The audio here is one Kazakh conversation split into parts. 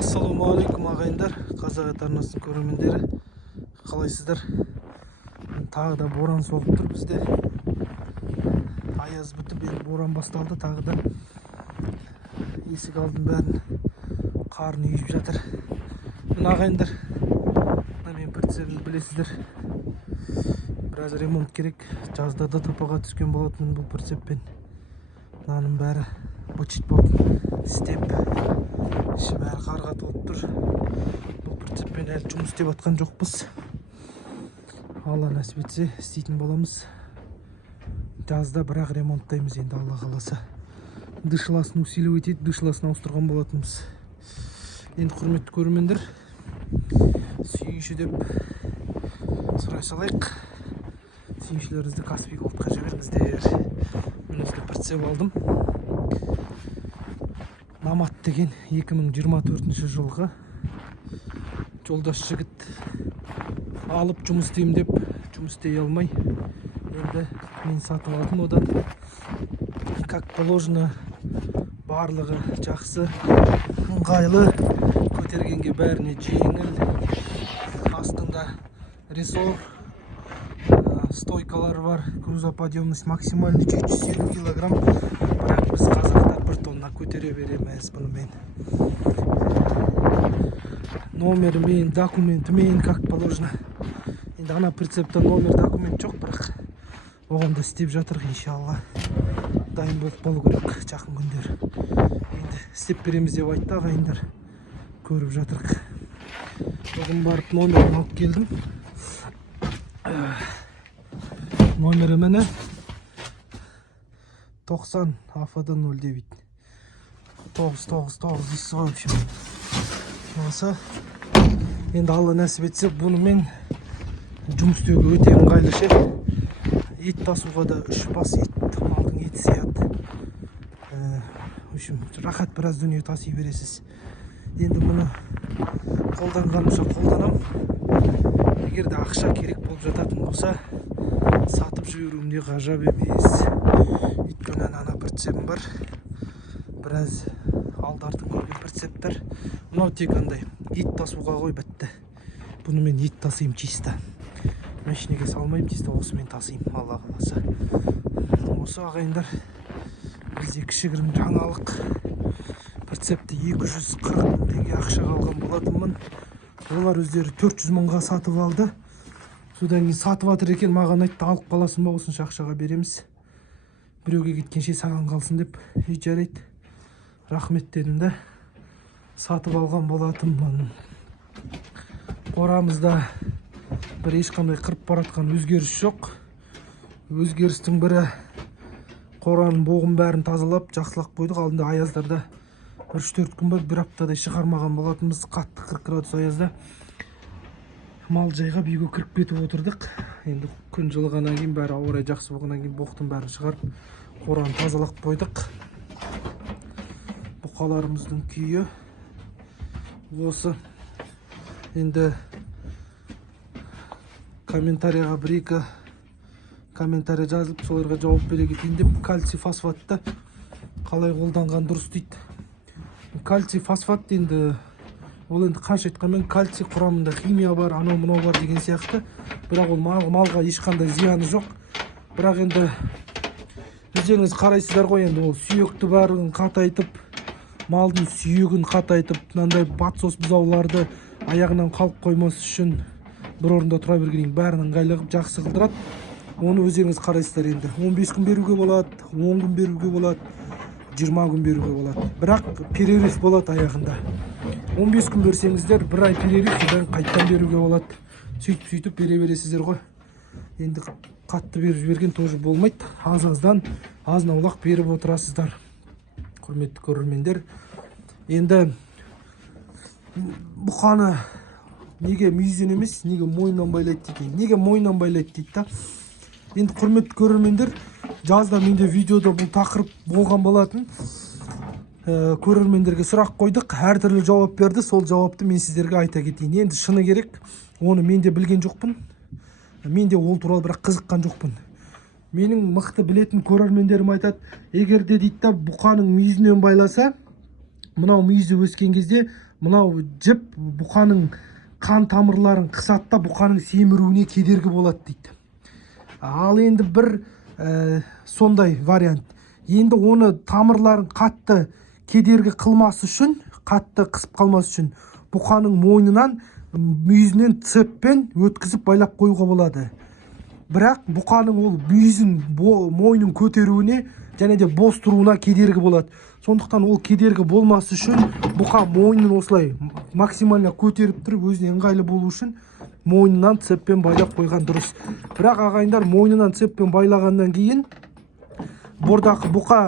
Ассалаумағалейкум ағайындар, қазақ ет арнасының көрермендері, қалайсыздар? Тағы да боран соғып тұр бізде. Аяз бітіп, енді боран басталды. Тағы да есік алдын бәрін қарын үйіп жатыр. Мына ағайындар, мен прицебімді білесіздер. Біраз ремонт керек. Жазда ДТП-ға түскен болатын бұл прицеппен. Мынаның бәрі бычыт болып істеп, іші бәрі қарға толып тұр. Бұл прицеппен әлі жұмыс істеп жатқан жоқпыз. Алла нәсіп етсе істейтін боламыз. Жазда бірақ ремонттаймыз енді, Алла қаласа. Дышыласын усилив етеді, дышыласын ауыстырған болатынбыз. Енді құрметті көрермендер, сүйінші деп сұрай салайық. Сүйіншілеріңізді Каспий Голдқа жіберіңіздер. Мен өзге прицеп алдым. Намат деген 2024 жылғы жолдас жігіт алып жұмыс істеймін деп жұмыс істей алмай, енді мен сатып алдым одан. Как положено, барлығы жақсы, ыңғайлы, көтергенге бәріне жеңіл. Астында рессор, стойкалары бар, грузоподъемность максимальный 450 килограмм. Бірақ біз қазақтар 1 тонна көтере береміз бұнымен. Номермен, документмен, как положено. Енді ана прицепта номер, документ жоқ, бірақ оған да істеп жатырық, иншалла. Дайын болып болу керек жақын күндер. Енді істеп береміз деп айтты ағайындар, көріп жатырық. Бүгін барып номерін алып келдім. Номері мені 90 АФД 09 999 дейсіз ғой, в общем. Осы енді Алла нәсіп етсе бұнымен жұмыс істеуге өте ыңғайлы ше. Ет тасуға да 3 бас ет, малдың еті сияды. В общем, рахат біраз дүние таси бересіз. Енді мұны қолданғанымша қолданам. Егер де ақша керек болып жататын болса, сатып жіберуім де ғажап емес. Өйткені ана прицебім бар. Біраз алдардың көрген прицептер. Мынау тек андай ет тасуға қой, бітті. Бұны мен ет тасыйым чисто. Машинеге салмайым, чисто осымен тасыйым, Алла қаласа. Осы ағайындар, бізде кішігірім жаңалық. Прицепті 240 теңге ақшаға алған болатынмын. Олар өздері 400 мыңға сатып алды. Содан кейін сатып атыр екен, маған айтты, алып қаласын ба, осынша ақшаға береміз. Біреуге кеткенше саған қалсын деп, жарайды. Рахмет дедім да, сатып алған болатынмын. Қорамызда бір ешқандай қырып баратқан өзгеріс жоқ. Өзгерістің бірі, қораның боғын бәрін тазалап, жақсылап қойдық. Алдында аяздарда 3-4 күн бар, бір аптадай шығармаған болатынбыз. Қатты 40 градус аязда мал жайға үйге кіріп кетіп отырдық. Енді күн жылығаннан кейін, бәрі ауа райы жақсы болғаннан кейін боқтың бәрін шығарып, қораны тазалап қойдық. Бұқаларымыздың күйі осы. Енді комментарияға бір-екі комментария жазылып, соларға жауап бере кетейін деп, кальций фосфатты қалай қолданған дұрыс дейді. Кальций фосфат енді ол енді қанша айтқанмен кальций құрамында химия бар, анау мынау бар деген сияқты. Бірақ ол малға ешқандай зияны жоқ. Бірақ енді өздеріңіз қарайсыздар ғой, енді ол сүйекті барын қатайтып, малдың сүйегін қатайтып, мынандай батсос бұзауларды аяғынан қалып қоймас үшін бір орында тұра бергеннен бәрін ыңғайлы жақсы қылдырады. Оны өздеріңіз қарайсыздар енді. 15 күн беруге болады, 10 күн беруге болады, 20 күн беруге болады. Бірақ перерыв болады аяғында. 15 күн берсеңіздер, бір ай перерыв, содан қайттан беруге болады. Сөйтіп бере бересіздер ғой. Енді қатты беріп жіберген тоже болмайды. Аз-аздан азын-аулақ беріп отырасыздар. Құрметті көрермендер. Енді бұқаны неге мүйізден емес, неге мойнынан байлайды екен? Неге мойнынан байлайды дейді да. Енді құрметті көрермендер, жазда менде видеода бұл тақырып болған болатын. Көрермендерге сұрақ қойдық, әртүрлі жауап берді. Сол жауапты мен сіздерге айта кетейін. Енді шыны керек, оны мен де білген жоқпын. Мен де ол туралы бірақ қызыққан жоқпын. Менің мықты білетін көрермендерім айтады, егер де дейді, бұқаның мүйізінен байласа, мынау мүйізі өскен кезде мынау жіп бұқаның қан тамырларын қысатта бұқаның семіруіне кедергі болады дейді. Ал енді бір сондай вариант. Енді оны тамырларын қатты кедергі қылмас үшін, қатты қысып қалмас үшін бұқаның мойнынан мүйізінен цеппен өткізіп байлап қоюға болады. Бірақ бұқаның ол мүйізін мойнын көтеруіне және де бос тұруына кедергі болады. Сондықтан ол кедергі болмас үшін бұқа мойнын осылай максимально көтеріп тұрып, өзіне ыңғайлы болу үшін мойнынан цеппен байлап қойған дұрыс. Бірақ ағайындар, мойнынан цеппен байлағаннан кейін бордақы бұқа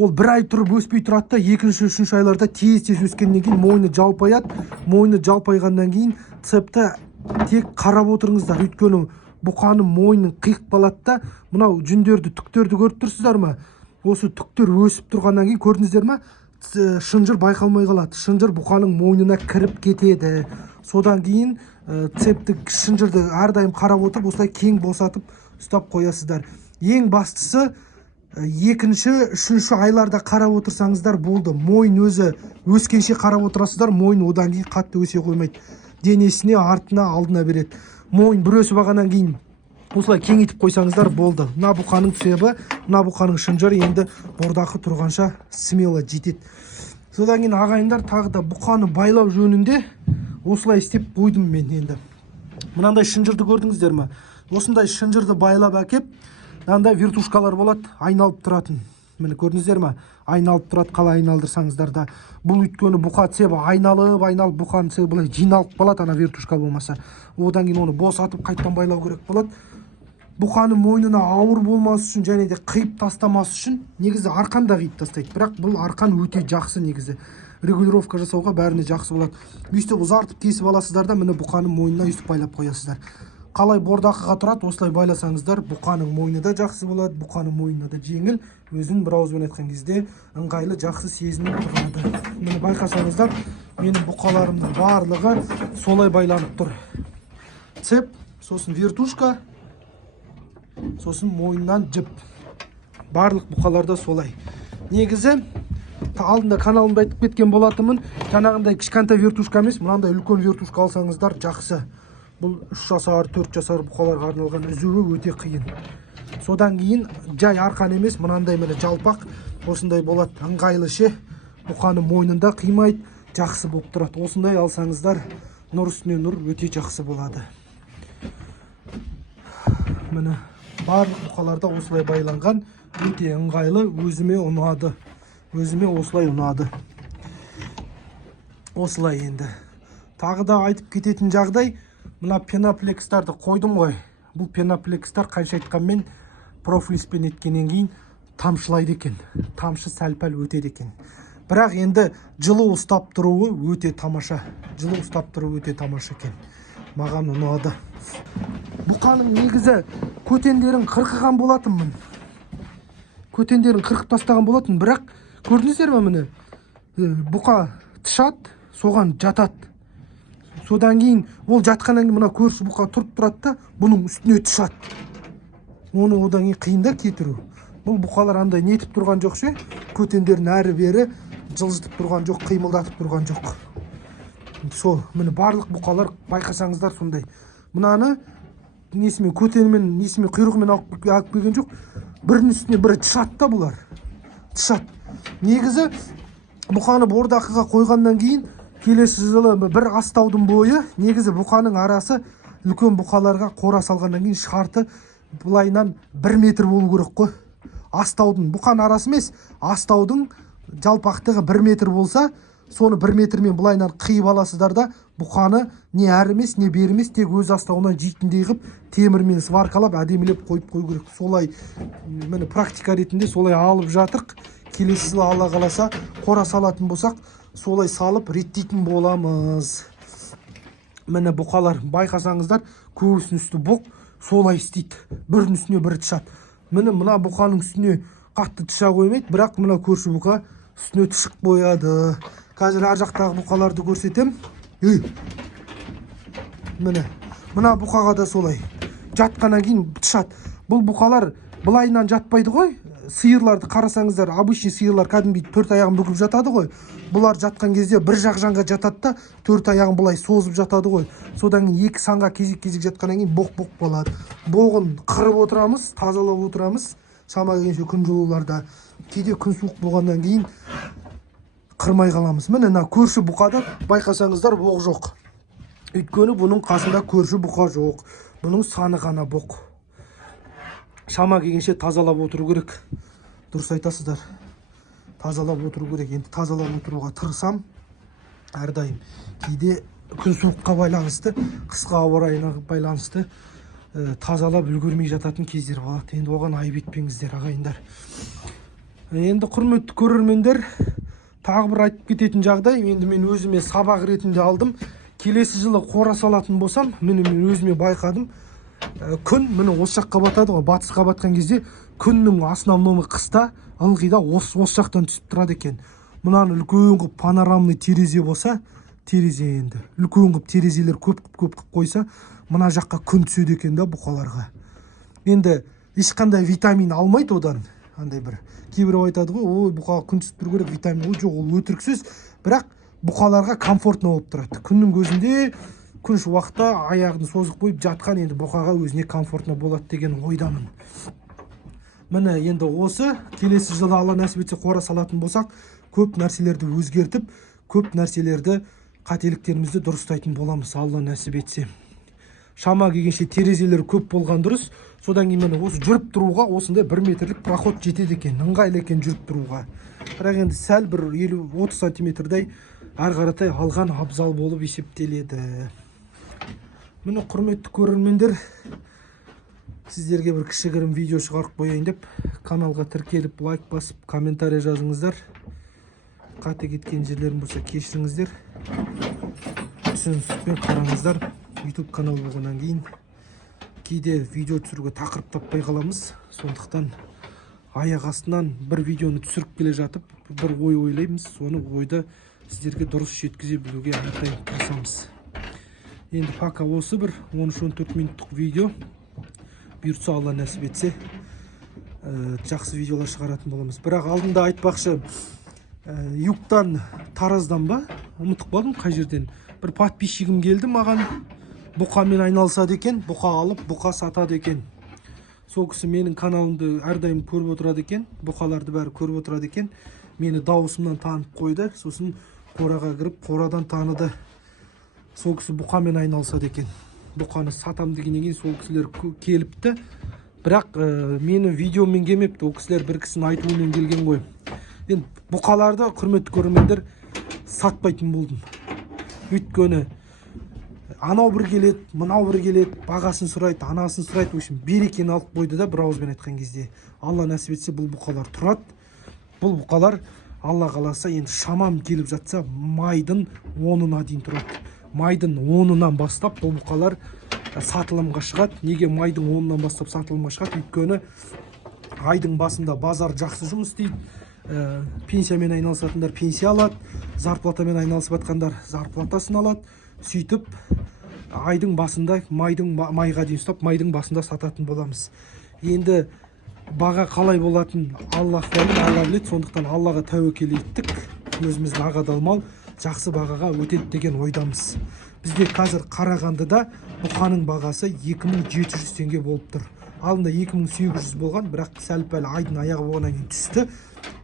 ол бір ай тұрып өспей тұрады да, екінші, үшінші айларда тез өскеннен кейін мойны жалпаяды. Мойны жалпайғаннан кейін цепті тек қарап отырыңыздар. Өйткені бұқаның мойнын қиық балады да, мынау жүндерді, түктерді көріп тұрсыздар ма? Осы түктер өсіп тұрғаннан кейін көрдіңіздер ма? Шынжыр байқалмай қалады. Шынжыр бұқаның мойнына кіріп кетеді. Содан кейін цепті, шынжырды әрдайым қарап отырып, осылай кең босатып ұстап қоясыздар. Ең бастысы екінші, үшінші айларда қарап отырсаңыздар болды. Мойын өзі өскенше қарап отырасыздар, мойын одан кейін қатты өсе қоймайды. Денесіне, артына, алдына береді. Мойын бір өсіп алғаннан кейін осылай кеңейтіп қойсаңыздар болды. Мына бұқаның цебі, мына бұқаның шынжыры енді бордақы тұрғанша смело жетеді. Содан кейін ағайындар, тағы да бұқаны байлау жөнінде осылай істеп қойдым мен енді. Мынандай шынжырды көрдіңіздер ме? Осындай шынжырды байлап әкеп, мынандай вертушкалар болады, айналып тұратын. Міне көрдіңіздер ме? Айналып тұрады, қалай айналдырсаңыздар да. Бұл өйткені бұқа цебі айналып, бұқаның цебі былай жиналып қалады, ана вертушка болмаса. Одан кейін оны босатып қайттан байлау керек болады. Бұқаның мойнына ауыр болмас үшін және де қиып тастамас үшін негізі арқан да қиып тастайды. Бірақ бұл арқан өте жақсы негізі. Регулировка жасауға бәріне жақсы болады. Өйстіп ұзартып кесіп аласыздар да, міне бұқаның мойнына өйстіп байлап қоясыздар. Қалай бордақыға тұрады, осылай байласаңыздар, бұқаның мойны да жақсы болады, бұқаның мойнына да жеңіл, өзін бір ауызбен айтқан кезде ыңғайлы, жақсы сезініп тұрады. Міне байқасаңыздар, менің бұқаларымның барлығы солай байланып тұр. Цеп, сосын вертушка, сосын мойнынан жіп. Барлық бұқаларда солай. Негізі алдында каналымда айтып кеткен болатынмын, жаңағындай кішкентай вертушка емес, мынандай үлкен вертушка алсаңыздар жақсы. Бұл 3 жасар, 4 жасар бұқаларға арналған, үзуі өте қиын. Содан кейін жай арқан емес, мынандай міне жалпақ осындай болады, ыңғайлы ше. Бұқаның мойнында қимайды, жақсы болып тұрады. Осындай алсаңыздар, нұр үстіне нұр, өте жақсы болады. Міне барлық бұқаларда осылай байланған, өте ыңғайлы, өзіме ұнады. Өзіме осылай ұнады. Осылай енді. Тағы да айтып кететін жағдай, мына пеноплекстарды қойдым ғой. Бұл пеноплекстар қанша айтқанмен профлиспен еткеннен кейін тамшылайды екен. Тамшы сәл-пәл өтеді екен. Бірақ енді жылы ұстап тұруы өте тамаша. Жылы ұстап тұруы өте тамаша екен. Маған ұнады. Бұқаның негізі көтендерін қырқыған болатынмын. Көтендерін қырқып тастаған болатын, бірақ көрдіңіздер ме міне? Бұқа тышады, соған жатады. Содан кейін ол жатқаннан кейін мына көрші бұқа тұрып тұрады да, бұның үстіне тышады. Оны одан кейін қиында кетіру. Бұл бұқалар андай нетіп тұрған жоқ ше, көтендерін әрі-бері жылжытып тұрған жоқ, қимылдатып тұрған жоқ. Сол, міне барлық бұқалар байқасаңыздар сондай. Мынаны несімен көтенімен, несімен құйрығымен алып келген жоқ. Бірінің үстіне бірі тышады да бұлар. Тышады. Негізі бұқаны бордақыға қойғаннан кейін келесі жылы бір астаудың бойы, негізі бұқаның арасы үлкен бұқаларға қора салғаннан кейін шарты бұлайынан 1 метр болу керек қой. Астаудың, бұқан арасы емес, астаудың жалпақтығы 1 метр болса, соны 1 метрмен бұлайынан қиып аласыздар да, бұқаны не әрі емес, не бері емес, тек өз астауынан жейтіндей қып, темірмен сваркалап, әдемілеп қойып қою керек. Солай, міне практика ретінде солай алып жатырық. Келесі жылы Алла қаласа қора салатын болсақ, солай салып реттейтін боламыз. Міне бұқалар байқасаңыздар, көбісінің үсті бұқ, солай істейді. Бірінің үстіне бірі тышады. Міне мына бұқаның үстіне қатты тыша қоймайды, бірақ мына көрші бұқа үстіне тышық қояды. Қазір ар жақтағы бұқаларды көрсетем. Міне мына бұқаға да солай. Жатқаннан кейін тышады. Бұл бұқалар былайынан жатпайды ғой. сиырларды қарасаңыздар, обычный сиырлар кәдімгі 4 аяғын бүгіп жатады ғой. Бұлар жатқан кезде бір жақ жанға жатады да 4 аяғын бұлай созып жатады ғой. Содан кейін екі санға кезек-кезек жатқаннан кейін боқ-боқ болады. Боғын қырып отырамыз, тазалап отырамыз. Шама келгенше күн жылуларда, кейде күн суық болғаннан кейін қырмай қаламыз. Міне көрші бұқада байқасаңыздар боқ жоқ. Өйткені бұның қасында көрші бұқа жоқ. Бұның саны ғана боқ. Шама келгенше тазалап отыру керек. Дұрыс айтасыздар. Тазалап отыру керек. Енді тазалап отыруға тырысам әрдайым. Кейде күн суыққа байланысты, қысқа ауа райына байланысты тазалап үлгермей жататын кездер болады. Енді оған айып етпеңіздер, ағайындар. Енді құрметті көрермендер, тағы бір айтып кететін жағдай, енді мен өзіме сабақ ретінде алдым. Келесі жылы қора салатын болсам, мен өзіме байқадым. Күн міне осы жаққа батады ғой, батысқа батқан кезде күннің основной қыста ылғида осы жақтан түсіп тұрады екен. Мұнан үлкен қып панорамный терезе болса, терезе енді үлкен қып терезелер көп қойса, мына жаққа күн түседі екен да бұқаларға. Енді ешқандай витамин алмайды одан. Андай бір кейбіреу айтады ғой, ой бұқаға күн түсіп тұру керек, витамин. Ой жоқ, ол өтірік сөз. Бірақ бұқаларға комфортно болып тұрады. Күннің көзінде күн уақытта аяғын созық қойып жатқан енді бұқаға өзіне комфортно болады деген ойдамын. Міне енді осы келесі жылы Алла нәсіп етсе қора салатын болсақ, көп нәрселерді өзгертіп, көп нәрселерді қателіктерімізді дұрыстайтын боламыз, Алла нәсіп етсе. Шама келгенше терезелер көп болған дұрыс. Содан кейін осы жүріп тұруға осындай 1 метрлік проход жетеді екен, ыңғайлы екен жүріп тұруға. Бірақ енді сәл бір 50-30 сантиметрдай ары қаратай алған абзал болып есептеледі. Міне құрметті көрермендер, сіздерге бір кішігірім видео шығарып қояйын деп, каналға тіркеліп, лайк басып, комментарий жазыңыздар. Қате кеткен жерлерім болса кешіріңіздер. Түсіністікпен қараңыздар. YouTube канал болғаннан кейін кейде видео түсіруге тақырып таппай қаламыз. Сондықтан аяқ астынан бір видеоны түсіріп келе жатып, бір ой ойлаймыз. Соны ойды сіздерге дұрыс жеткізе білуге әрдайым тырысамыз. Енді пока осы бір 13-14 минуттық видео. Бұйыртса Алла нәсіп етсе жақсы видеолар шығаратын боламыз. Бірақ алдында айтпақшы, Югтан, Тараздан ба? Ұмытып қалдым қай жерден. Бір подписчигім келді маған. Бұқамен айналысады екен, бұқа алып, бұқа сатады екен. Сол кісі менің каналымды әрдайым көріп отырады екен, бұқаларды бәрі көріп отырады екен. Мені дауысымнан танып қойды, сосын қораға кіріп, қорадан таныды. Сол кісі бұқамен айналысады екен. Бұқаны сатам дегеннен кейін сол кісілер келіпті. Бірақ мені видеомен келмепті, ол кісілер бір кісінің айтуымен келген ғой. Енді бұқаларды, құрметті көрермендер, сатпайтын болдым. Өйткені анау бір келеді, мынау бір келеді, бағасын сұрайды, анасын сұрайды, өшін берекені алып қойды да, бір ауызбен айтқан кезде. Алла нәсіп етсе бұл бұқалар тұрады. Бұл бұқалар Алла қаласа енді шамам келіп жатса майдың 10-ына дейін тұрады. Майдың 10-ынан бастап бұл бұқалар сатылымға шығады. Неге майдың 10-ынан бастап сатылымға шығады? Өйткені айдың басында базар жақсы жұмыс істейді. Пенсиямен айналысатындар пенсия алады, зарплатамен айналысып жатқандар зарплатасын алады. Сөйтіп айдың басында майға дейін ұстап, майдың басында сататын боламыз. Енді баға қалай болатын Алла біледі, сондықтан Аллаға тәуекел еттік. Өзіміздің ағадалмал жақсы бағаға өтеді деген ойдамыз. Бізде қазір Қарағандыда бұқаның бағасы 2700 теңге болып тұр. Алдында 2800 болған, бірақ сәл-пәл айдың аяғы болғаннан кейін түсті.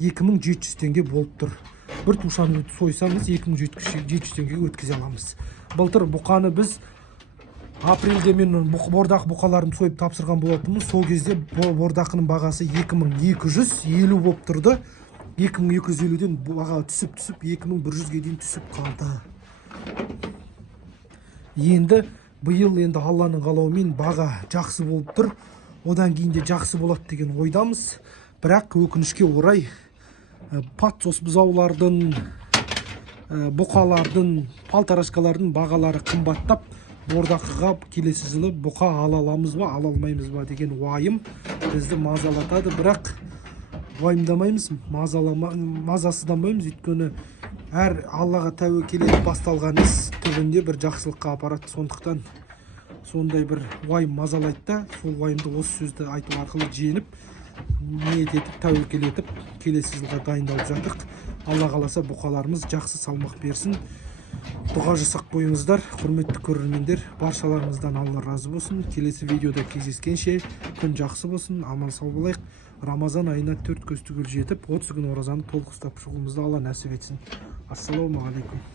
2700 теңге болып тұр. Бір тушаны сойсаңыз 2700 теңгеге өткізе аламыз. Былтыр бұқаны біз апрельде мен бордақ бұқаларын сойып тапсырған болатынмыз. Сол кезде бордақының бағасы 2250 болып тұрды. 2250-ден баға түсіп 2100-ге дейін түсіп қалды. Енді биыл енді Алланың қалауымен баға жақсы болып тұр. Одан кейін де жақсы болады деген ойдамыз. Бірақ өкінішке орай патсос бұзаулардың, бұқалардың, палтарашкалардың бағалары қымбаттап, бордақыға келесі жылы бұқа ала аламыз ба, ала алмаймыз ба деген уайым бізді мазалатады. Бірақ уайымдамаймыз, мазасызданбаймыз. Өйткені әр Аллаға тәуекел етіп басталған іс түбінде бір жақсылыққа апарады. Сондықтан сондай бір уайым мазалайды да, сол уайымды осы сөзді айту арқылы жеңіп, ниет етіп тәуекел етіп келесі жылға дайындалып жатық. Алла қаласа бұқаларымыз жақсы салмақ берсін. Дұға жасап қойыңыздар, құрметті көрермендер. Баршаларыңыздан Алла разы болсын. Келесі видеода кездескенше күн жақсы болсын, аман сау болайық. Рамазан айына 4 көз түгел жетіп 30 күн оразаны толық ұстап шығуымызды Алла нәсіп етсін. Ассалаумағалейкум.